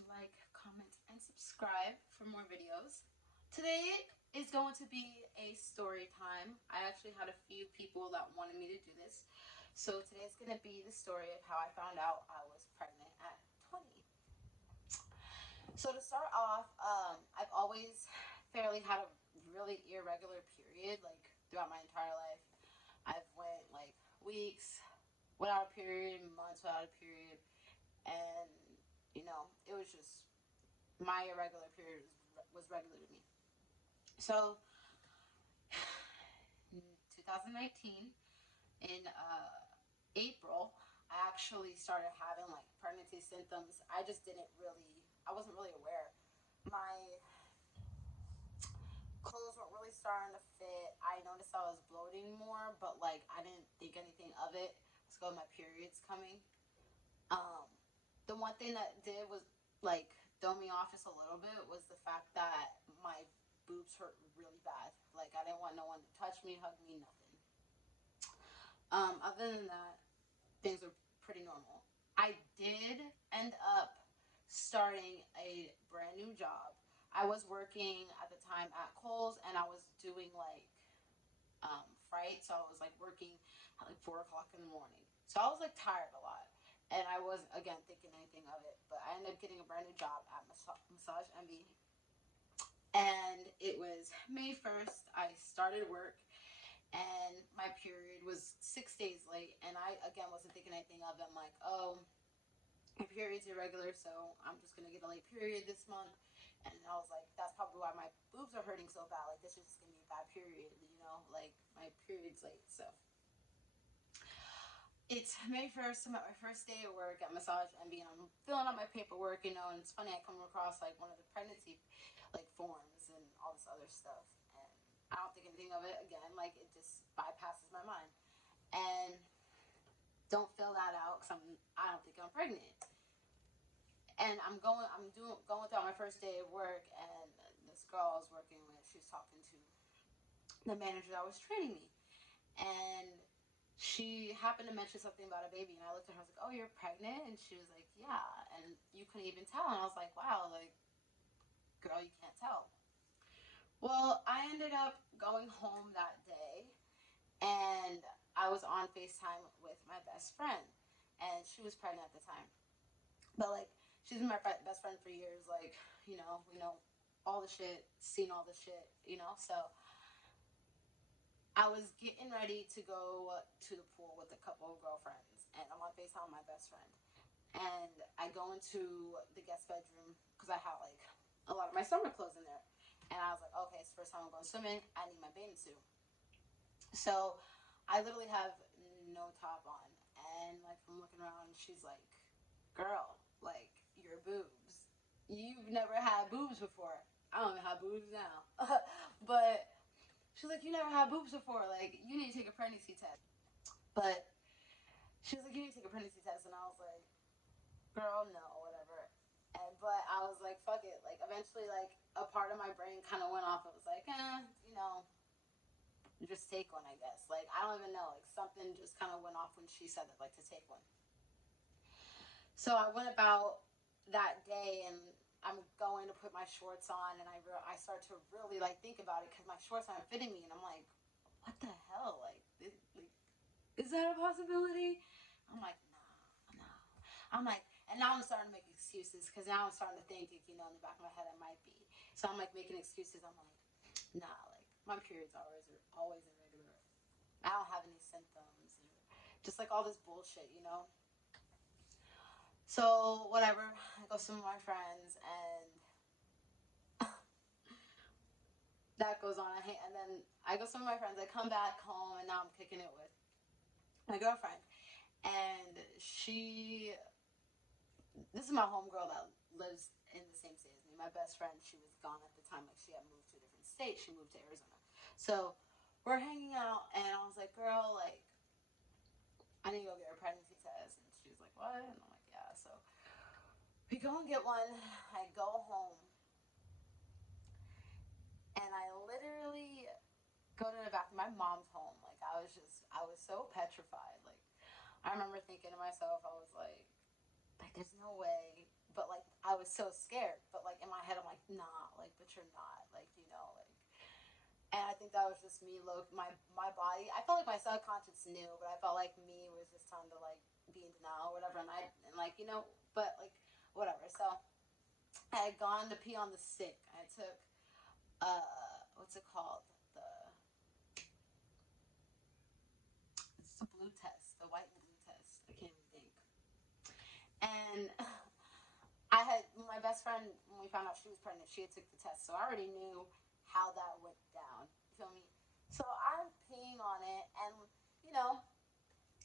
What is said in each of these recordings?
to like, comment, and subscribe for more videos. Today is going to be a story time. I actually had a few people that wanted me to do this. So today is going to be the story of how I found out I was pregnant at 20. So to start off, I've always fairly had a really irregular period, like throughout my entire life. I've went like weeks without a period, months without a period, and it was just my irregular period was regular to me. So, 2019 in April, I actually started having like pregnancy symptoms. I wasn't really aware. My clothes weren't really starting to fit. I noticed I was bloating more, but like I didn't think anything of it. Let's go, my period's coming. Um, the one thing that did was like throw me off just a little bit was the fact that my boobs hurt really bad. Like I didn't want no one to touch me, hug me, nothing. Other than that, things were pretty normal. I did end up starting a brand new job. I was working at the time at Kohl's, and I was doing like fright. So I was like working at like 4 o'clock in the morning. So I was like tired a lot. And I wasn't, again, thinking anything of it. But I ended up getting a brand new job at Massage Envy. And it was May 1st. I started work, and my period was 6 days late. And I, again, wasn't thinking anything of it. I'm like, oh, my period's irregular, so I'm just going to get a late period this month. And I was like, that's probably why my boobs are hurting so bad. Like, this is just going to be a bad period, Like, my period's late, so. It's May 1st. I'm at my first day of work at Massage Envy, and I'm filling out my paperwork, and it's funny, I come across, like, one of the pregnancy, like, forms and all this other stuff, and I don't think anything of it again. Like, it just bypasses my mind. And don't fill that out because I don't think I'm pregnant. And going throughout my first day of work, and this girl I was working with, she was talking to the manager that was training me, and she happened to mention something about a baby, and I looked at her, I was like, oh, you're pregnant? And she was like, yeah. And you couldn't even tell. And I was like, wow, like, girl, you can't tell. Well, I ended up going home that day, and I was on FaceTime with my best friend, and she was pregnant at the time. But, like, she's been my best friend for years. Like, we know all the shit, seen all the shit, So I was getting ready to go to the pool with a couple of girlfriends, and I'm on FaceTime with my best friend. And I go into the guest bedroom because I had like a lot of my summer clothes in there. And I was like, okay, it's the first time I'm going swimming. I need my bathing suit. So I literally have no top on. And like I'm looking around, and she's like, girl, like your boobs. You've never had boobs before. I don't even have boobs now. But she's like, you never had boobs before. Like, you need to take a pregnancy test. But she was like, you need to take a pregnancy test. And I was like, girl, no, whatever. But I was like, fuck it. Like, eventually, like, a part of my brain kind of went off. It was like, just take one, I guess. Like, I don't even know. Like, something just kind of went off when she said that, like, to take one. So I went about that day, and I'm going to put my shorts on, and I start to really, like, think about it because my shorts aren't fitting me, and I'm like, what the hell? Like, is that a possibility? I'm like, nah, nah. I'm like, and now I'm starting to make excuses because now I'm starting to think, in the back of my head, I might be. So I'm like making excuses. I'm like, nah, like my period's always irregular. I don't have any symptoms, or just like all this bullshit. So whatever, I go swim with my friends, and that goes on. And then I go swim with my friends. I come back home, and now I'm kicking it with my girlfriend, and this is my homegirl that lives in the same state as me. My best friend, she was gone at the time. Like, she had moved to a different state. She moved to Arizona. So we're hanging out, and I was like, girl, like, I need to go get a pregnancy test. And she was like, what? And I'm like, yeah. So we go and get one. I go home, and I literally go to the bathroom. My mom's home. Like, I was so petrified. Like, I remember thinking to myself, I was like, there's no way. But, like, I was was so scared. But like in my head, I'm like, nah, like, but you're not, like, you know, like. And I think that was just me. Look, my body. I felt like my subconscious knew, but I felt like me was just trying to like be in denial or whatever. And like you know, but like whatever. So I had gone to pee on the stick. I took what's it called? The It's the blue test, the white and blue test. I can't even think. And I had my best friend when we found out she was pregnant. She had took the test, so I already knew how that went down. You feel me? So I'm peeing on it, and you know,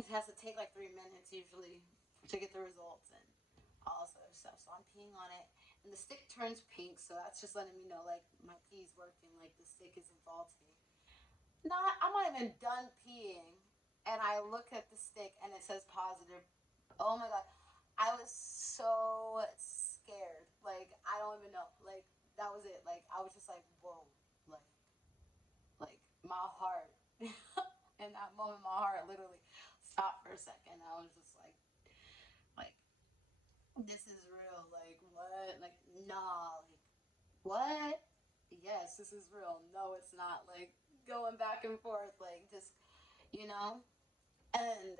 it has to take like 3 minutes usually to get the results and all this other stuff. So I'm peeing on it, and the stick turns pink. So that's just letting me know like my pee's working, like the stick isn't faulty. Not, I'm not even done peeing, and I look at the stick and it says positive. Oh my god, I was so scared. Like I don't even know. Like that was it. Like I was just like whoa. Like my heart. In that moment, my heart literally stopped for a second. I was just like this is real. Like what? Like nah. Like what? Yes, this is real. No, it's not. Like going back and forth. Like just you know. And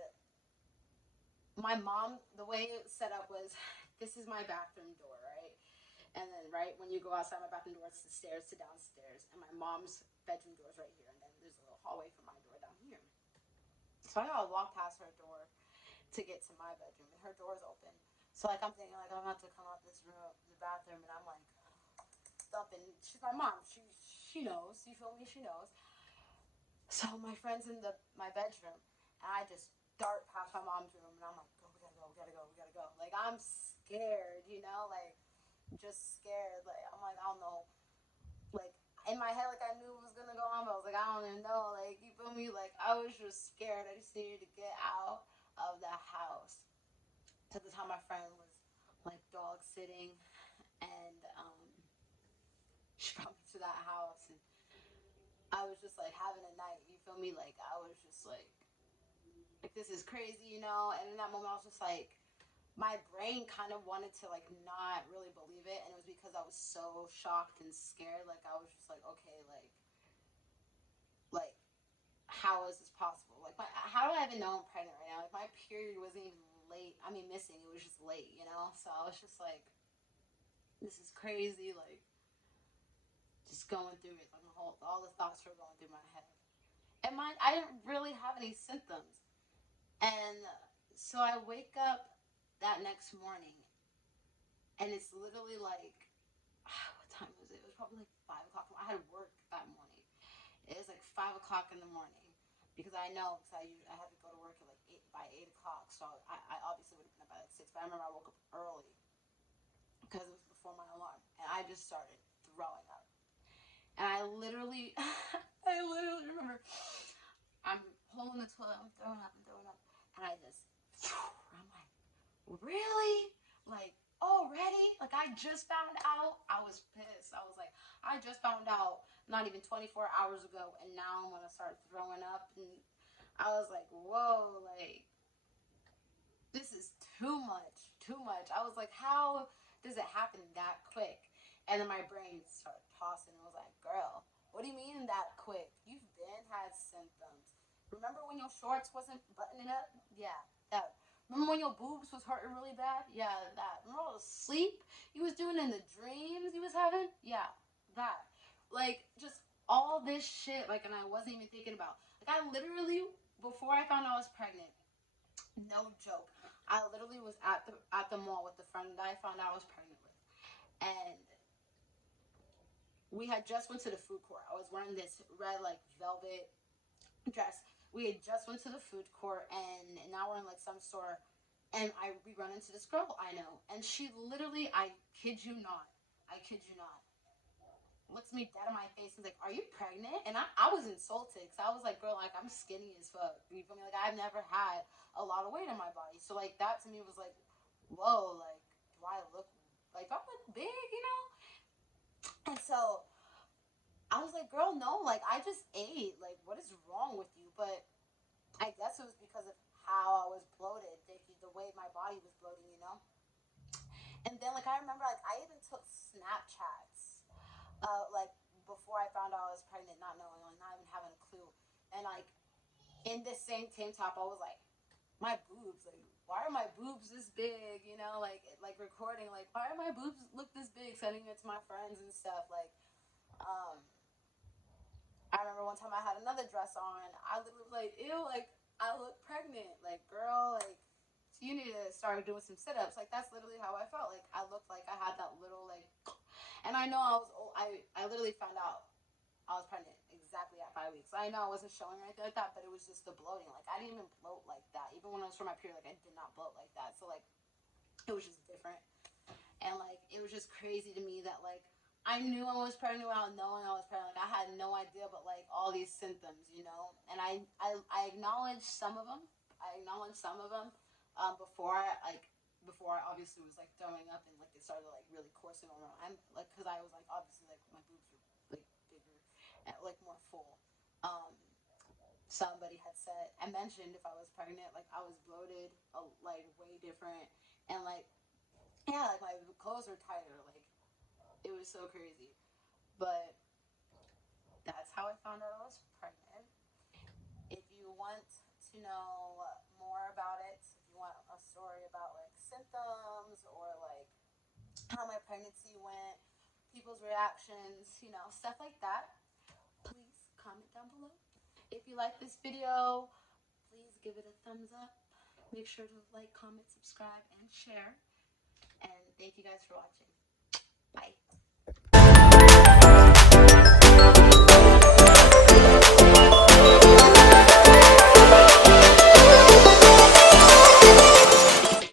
my mom, the way it was set up was, this is my bathroom door, right? And then right when you go outside my bathroom door, it's the stairs to downstairs, and my mom's bedroom door is right here, and then there's a little hallway from my door down here. So I gotta walk past her door to get to my bedroom, and her door's open. So like I'm thinking like I'm about to come out this room, the bathroom, and I'm like thumping. She's my mom. She knows. You feel me? She knows. So my friend's in my bedroom, and I just dart past my mom's room, and I'm like, go, we gotta go, we gotta go, we gotta go. Like I'm scared, you know, like just scared. Like I'm like I don't know, like in my head, like I knew what was gonna go on, but I was like I don't even know, like you feel me? Like I was just scared. I just needed to get out of the house. So the time my friend was like dog sitting, and she brought me to that house, and I was just like having a night. You feel me? Like I was just like this is crazy, you know. And in that moment, I was just like, my brain kind of wanted to like not really believe it, and it was because I was so shocked and scared. Like I was just like, okay, like how is this possible? Like how do I even know I'm pregnant right now? Like my period wasn't even late. I mean, missing. It was just late, you know. So I was just like, this is crazy. Like just going through it, like all the thoughts were going through my head. And I didn't really have any symptoms. And so I wake up that next morning, and it's literally like, what time was it? It was probably like 5 o'clock. I had work that morning. It was like 5 o'clock in the morning because I know because I had to go to work at like 8 by 8 o'clock. So I obviously would have been up by like 6. But I remember I woke up early because it was before my alarm, and I just started throwing up. And I literally, I literally remember I'm holding the toilet, I'm throwing up, and I just, I'm like, really? Like, already? Like, I just found out. I was pissed. I was like, I just found out not even 24 hours ago, and now I'm gonna start throwing up. And I was like, whoa, like, this is too much, too much. I was like, how does it happen that quick? And then my brain started tossing. It was like, girl, what do you mean that quick? You've been had symptoms. Remember when your shorts wasn't buttoning up? Yeah, that. Remember when your boobs was hurting really bad? Yeah, that. Remember all the sleep you was doing in the dreams you was having? Yeah, that. Like, just all this shit, like, and I wasn't even thinking about. Like, I literally, before I found out I was pregnant, no joke, I literally was at the mall with the friend that I found out I was pregnant with, and we had just went to the food court. I was wearing this red like velvet dress. We had just went to the food court, and now we're in like some store, and we run into this girl I know, and she literally, I kid you not, I kid you not, looks me dead in my face and is like, "Are you pregnant?" And I was insulted because I was like, "Girl, like I'm skinny as fuck." You feel me? Like I've never had a lot of weight in my body, so like that to me was like, "Whoa, like do I look like I look big?" You know? And so I was like, "Girl, no, like I just ate. Like what is wrong with you?" But I guess it was because of how I was bloated, the way my body was bloating, you know. And then like I remember like I even took Snapchats, like before I found out I was pregnant, not knowing, like not even having a clue. And like in this same tank top, I was like, my boobs, like why are my boobs this big? You know, like recording, like why are my boobs look this big? Sending it to my friends and stuff. Like, um, I remember one time I had another dress on. I literally was like, ew, like I look pregnant. Like, girl, like you need to start doing some sit-ups. Like that's literally how I felt. Like I looked like I had that little like, and I know I was old. I literally found out I was pregnant exactly at 5 weeks. I know I wasn't showing anything like that, but it was just the bloating. Like I didn't even bloat like that. Even when I was from my period, like I did not bloat like that. So like it was just different. And like it was just crazy to me that like I knew I was pregnant without knowing I was pregnant. Like I had no idea, but like all these symptoms, you know. And I acknowledged some of them. I acknowledged some of them before before I obviously was like throwing up and like it started like really coursing on. I'm like because I was like obviously like my boobs were like bigger and like more full. Um, Somebody had said I mentioned if I was pregnant, like I was bloated, like way different, and like yeah, like my clothes were tighter. Like it was so crazy. But that's how I found out I was pregnant. If you want to know more about it, if you want a story about like symptoms or like how my pregnancy went, people's reactions, you know, stuff like that, please comment down below. If you like this video, please give it a thumbs up. Make sure to like, comment, subscribe, and share. And thank you guys for watching.